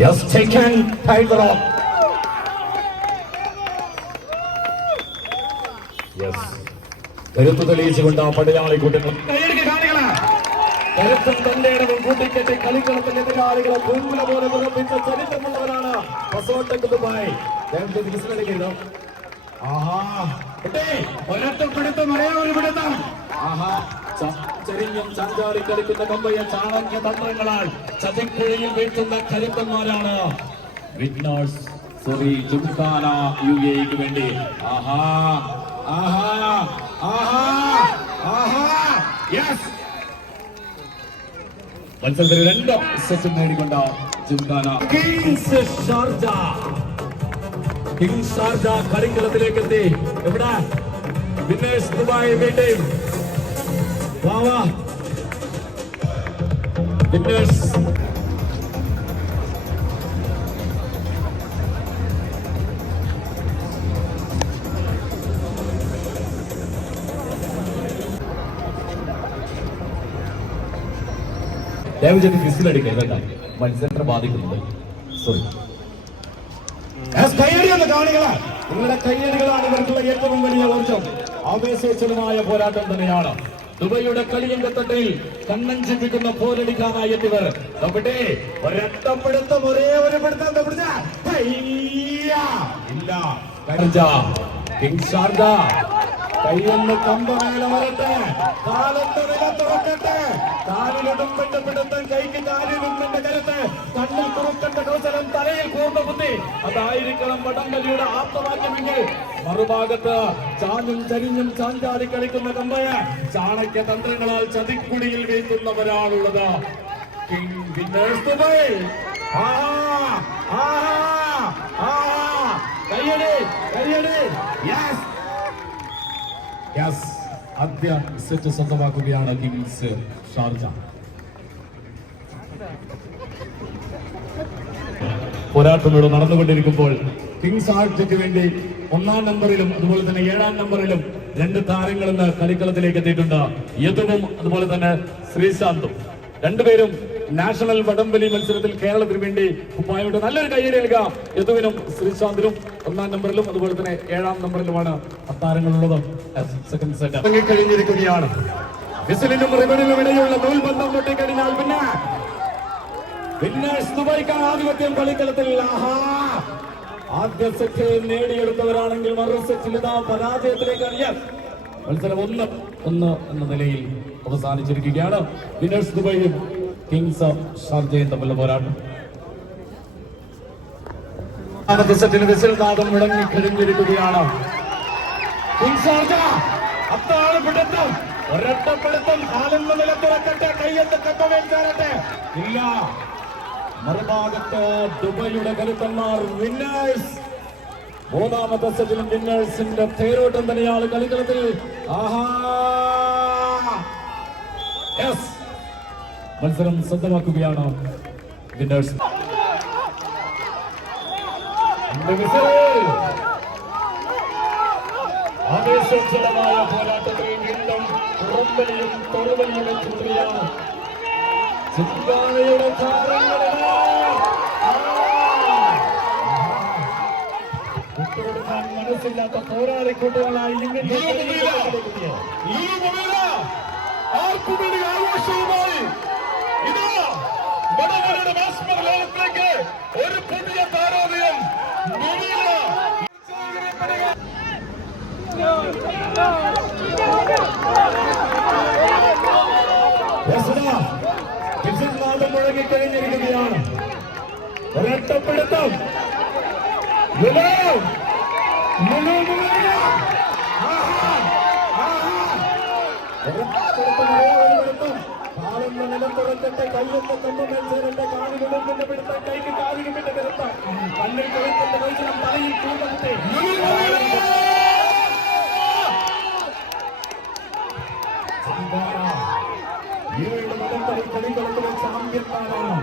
Yes, taken Tiger off. Yes. കരുത്ത് തെളിയിച്ചുകൊണ്ട് പടയാളി കൂട്ടങ്ങൾ കരുത്തും തന്റെ കൂട്ടിക്കെട്ടി കളിക്കളത്തിൽ എതിരാളികളെ പൂങ്കുല പോലെ വിറപ്പിച്ച ചരിത്രമുള്ളവരാണ് പസോട്ടക്ക് ദുബായ്. ചരിഞ്ഞും ചാഞ്ചാടി കളിക്കുന്ന കമ്പയെ ചാണക്യ തന്ത്രങ്ങളാൽ ചതിക്കുഴിയിൽ വീഴ്ത്തുന്ന കരുത്തന്മാരാണ് വിന്നേഴ്സ്. സോറി, ജുംഖാന യുഎഇക്ക് വേണ്ടി. ആഹാ ആഹാ ആഹാ ആഹാ. യെസ്, മത്സരത്തിൽ 2 സെറ്റും നേടിക്കൊണ്ട ജുംഖാന. കിങ്സ് ഷാർജ കളിക്കളത്തിലേക്ക് എത്തി. എവിടെ വിന്നേഴ്സ് ദുബായ് വീണ്ടും വാവാ വിന്നേഴ്സ്. ദയവുചെയ്ത് വിസിലടിക്കുക, കേട്ടോ, മത്സരത്തെ ബാധിക്കുന്നുണ്ട്. സോറി. കയ്യടിയുള്ള കാണികളാണ്, നിങ്ങളുടെ കയ്യടികളാണ് ഇവർക്കുള്ള ഏറ്റവും വലിയ ഊർജം. ആവേശോജ്വലമായ പോരാട്ടം തന്നെയാണ്. ദുബൈയുടെ കളിയങ്കത്തട്ടിൽ കണ്ണഞ്ചിപ്പിക്കുന്ന പോരടിക്കാനായി എത്തിയവർ. അവിടെ ഒരൊറ്റപ്പിടുത്തം, ഒരേ ഒരു പിടുത്തം ഇല്ല. കിങ് ഷാർജ കൈയൊന്ന് കമ്പമേല വരട്ടെ, കാലത്ത് നില തുറക്കട്ടെ, കാലിലുടുമ്പിന്റെ പിടുത്തം, കൈക്ക് കാലിലുമ്പിന്റെ കരുത്ത്, കണ്ണിൽ തുറക്കേണ്ട കൗശലം, തലയിൽ പൂർണ്ണ ബുദ്ധി, അതായിരിക്കണം വടംവലിയുടെ ആപ്തവാക്യമെങ്കിൽ മറുഭാഗത്ത് ചാഞ്ഞും ചരിഞ്ഞും ചാഞ്ചാടി കളിക്കുന്ന കമ്പയ ചാണക്യ തന്ത്രങ്ങളാൽ ചതിക്കുടിയിൽ വീഴ്ത്തുന്നവരാണുള്ളത്. King winners Dubai. കയ്യടി കയ്യടി. യെസ് യെസ്, ആദ്യ സെറ്റ് സ്വന്തമാക്കുകയാണ് കിങ്സ് ഷാർജ. പോരാട്ടം ഇവിടെ നടന്നുകൊണ്ടിരിക്കുമ്പോൾ കിങ്സ് ഷാർജയ്ക്ക് വേണ്ടി 1-ാം നമ്പറിലും അതുപോലെ തന്നെ 7-ാം നമ്പറിലും 2 താരങ്ങൾ ഇന്ന് കളിക്കളത്തിലേക്ക് എത്തിയിട്ടുണ്ട്. യദുവും അതുപോലെ തന്നെ ശ്രീശാന്തും. രണ്ടുപേരും നാഷണൽ വടംവലി മത്സരത്തിൽ കേരളത്തിന് വേണ്ടി കുപ്പായോട് നല്ലൊരു കയ്യടി നൽകാം. യദുവിനും ശ്രീശാന്തിനും 1-ാം നമ്പറിലും അതുപോലെ തന്നെ 7-ാം നമ്പറിലുമാണ് താരങ്ങളുള്ളത്. സെക്കൻഡ് സെറ്റ് കഴിഞ്ഞിരിക്കുകയാണ്. വിസിലിനും റിബണിനും ഇടയിലുള്ള നൂൽബന്ധം പൊട്ടിക്കഴിഞ്ഞാൽ പിന്നെ വിന്നേഴ്സ് ദുബായ്ക്കാണ് ആധിപത്യം കളിക്കളത്തിൽ. ആദ്യ സെറ്റ് നേടിയെടുത്തവരാണെങ്കിൽ മറു സെറ്റിൽ ഇതാ പരാജയത്തിലേക്ക്. മത്സരം 1-1 എന്ന നിലയിൽ അവസാനിച്ചിരിക്കുകയാണ്. വിന്നേഴ്സ് ദുബായും കിങ്സ് ഷാർജയും തമ്മിലുള്ള പോരാട്ടം. ആദ്യ സെറ്റിന് വിസിൽ നാദം മുടങ്ങി കഴിഞ്ഞിരിക്കുകയാണ്. കിങ്സ് ഷാർജ അത്താണ് പിടുത്തം, ഒരൊറ്റപ്പിടുത്തം, കാലെന്ന നില തുറക്കട്ടെ, കയ്യത്ത് കപ്പവേൽ ചേരട്ടെ. ഇല്ല, മറുഭാഗത്ത് ദുബൈയുടെ കരുത്തന്മാർ വിന്നേഴ്സ്. 3-ാമത്തെ സെറ്റിലും വിന്നേഴ്സിന്റെ തേരോട്ടം തന്നെയാണ് കളിക്കളത്തിൽ. മത്സരം സ്വന്തമാക്കുകയാണ് വിന്നേഴ്സ്. ആവേശോജ്വലമായ പോരാട്ടത്തിൽ വീണ്ടും പുറംവലിയും തൊടുവലിയും എത്തുകയാണ്. ചിന്താനയുടെ വിട്ടുകൊടുക്കാൻ മനസ്സില്ലാത്ത പോരാളിക്കൂട്ടുകളായി ആഘോഷവുമായി വടകരയുടെ ബാസ്മർ ലോകത്തിലേക്ക് ഒരു പുതിയ താരോദയം. നാദം മുഴങ്ങിക്കഴിഞ്ഞിരിക്കുകയാണ്. ഒരൊറ്റപ്പിടുത്തം, കാലെന്ന നിലം തുറക്കട്ടെ, കയ്യൊക്കെ കമ്പമേൽ ചേരട്ടെ, കാലിലുടുമ്പിന്റെ പിടുത്തം, കൈക്ക് കാലിലുമിന്റെ കരുത്തം, കണ്ണിൽ കഴുത്തിന്റെ കൗശലം, തലയിൽ പൂർണ്ണത്തെ. കളിക്കളത്തിലെ ചാമ്പ്യന്മാരാണ്.